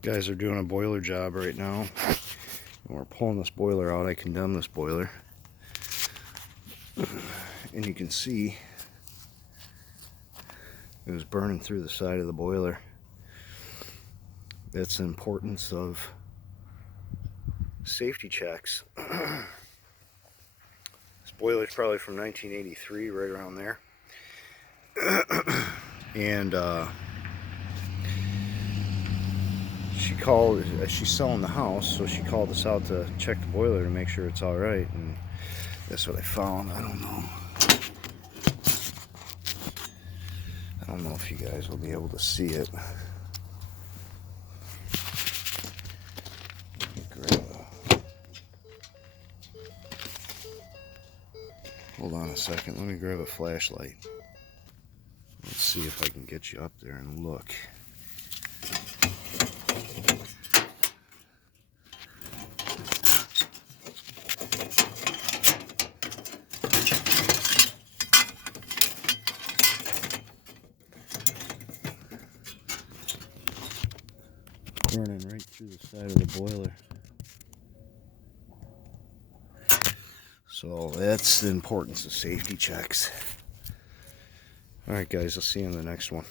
Guys are doing a boiler job right now. And we're pulling this boiler out. I condemn this boiler. And you can see it was burning through the side of the boiler. That's the importance of safety checks. This boiler's probably from 1983, right around there. And she's selling the house, so she called us out to check the boiler to make sure it's all right, and that's what I found. I don't know if you guys will be able to see it. Hold on a second, let me grab a flashlight. Let's see if I can get you up there and look. Burning right through the side of the boiler. So that's the importance of safety checks. Alright guys, I'll see you in the next one.